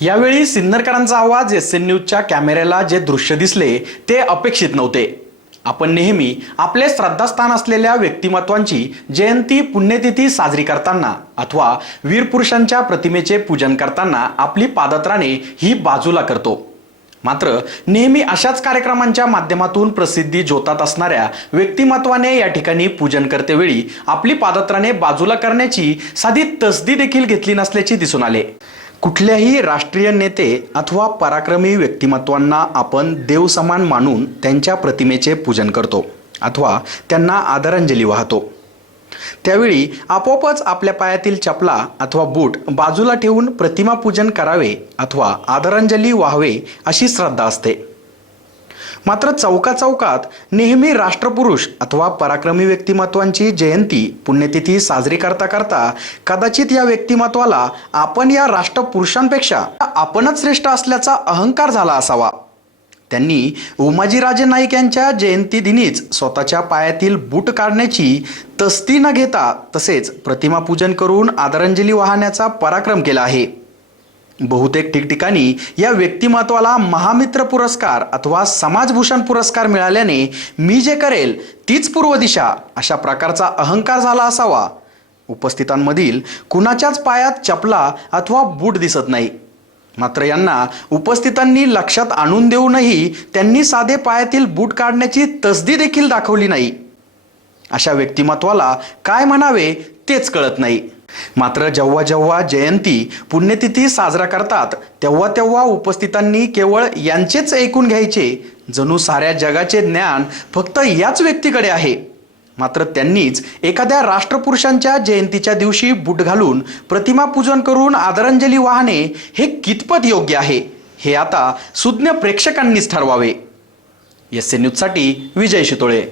यावेळी सिन्नरकरांचा आवाज S N न्यूजच्या कॅमेऱ्याला जे दृश्य दिसले ते अपेक्षित नव्हते. आपण नेहमी आपले श्रद्धास्थान असलेल्या व्यक्तिमत्वांची जयंती पुण्यतिथी साजरी करताना अथवा वीरपुरुषांच्या प्रतिमेचे पूजन करताना आपली पादत्राणे ही बाजूला करतो. मात्र नेहमी अशाच कार्यक्रमांच्या माध्यमातून प्रसिद्धी जोतात असणाऱ्या व्यक्तिमत्वाने या ठिकाणी पूजन करतेवेळी आपली पादत्राणे बाजूला करण्याची साधी तसदी देखील घेतली नसल्याचे दिसून आले. कुठल्याही राष्ट्रीय नेते अथवा पराक्रमी व्यक्तिमत्वांना आपण देवसमान मानून त्यांच्या प्रतिमेचे पूजन करतो अथवा त्यांना आदरांजली वाहतो. त्यावेळी आपोआपच आपल्या पायातील चपला अथवा बूट बाजूला ठेवून प्रतिमापूजन करावे अथवा आदरांजली व्हावे अशी श्रद्धा असते. मात्र चौका चौकात नेहमी राष्ट्रपुरुष अथवा पराक्रमी व्यक्तिमत्वांची जयंती पुण्यतिथी साजरी करता करता कदाचित या व्यक्तिमत्वाला आपण या राष्ट्रपुरुषांपेक्षा आपणच श्रेष्ठ असल्याचा अहंकार झाला असावा. त्यांनी उमाजीराजे नाईक यांच्या जयंतीदिनीच स्वतःच्या पायातील बूट काढण्याची तस्ती न घेता तसेच प्रतिमा पूजन करून आदरांजली वाहण्याचा पराक्रम केला आहे. बहुतेक ठिकठिकाणी या व्यक्तिमत्वाला महामित्र पुरस्कार अथवा समाजभूषण पुरस्कार मिळाल्याने मी जे करेल तीच पूर्व दिशा अशा प्रकारचा अहंकार झाला असावा. उपस्थितांमधील कुणाच्याच पायात चपला अथवा बूट दिसत नाही. मात्र यांना उपस्थितांनी लक्षात आणून देऊनही त्यांनी साधे पायातील बूट काढण्याची तसदी देखील दाखवली नाही. अशा व्यक्तिमत्वाला काय म्हणावे तेच कळत नाही. मात्र जेव्हा जेव्हा जयंती पुण्यतिथी साजरा करतात तेव्हा तेव्हा उपस्थितांनी केवळ यांचेच ऐकून घ्यायचे. जणू साऱ्या जगाचे ज्ञान फक्त याच व्यक्तीकडे आहे. मात्र त्यांनीच एखाद्या राष्ट्रपुरुषांच्या जयंतीच्या दिवशी बूट घालून प्रतिमा पूजन करून आदरांजली वाहणे हे कितपत योग्य आहे हे आता सुज्ञ प्रेक्षकांनीच ठरवावे. एस एन न्यूजसाठी विजय शितोळे.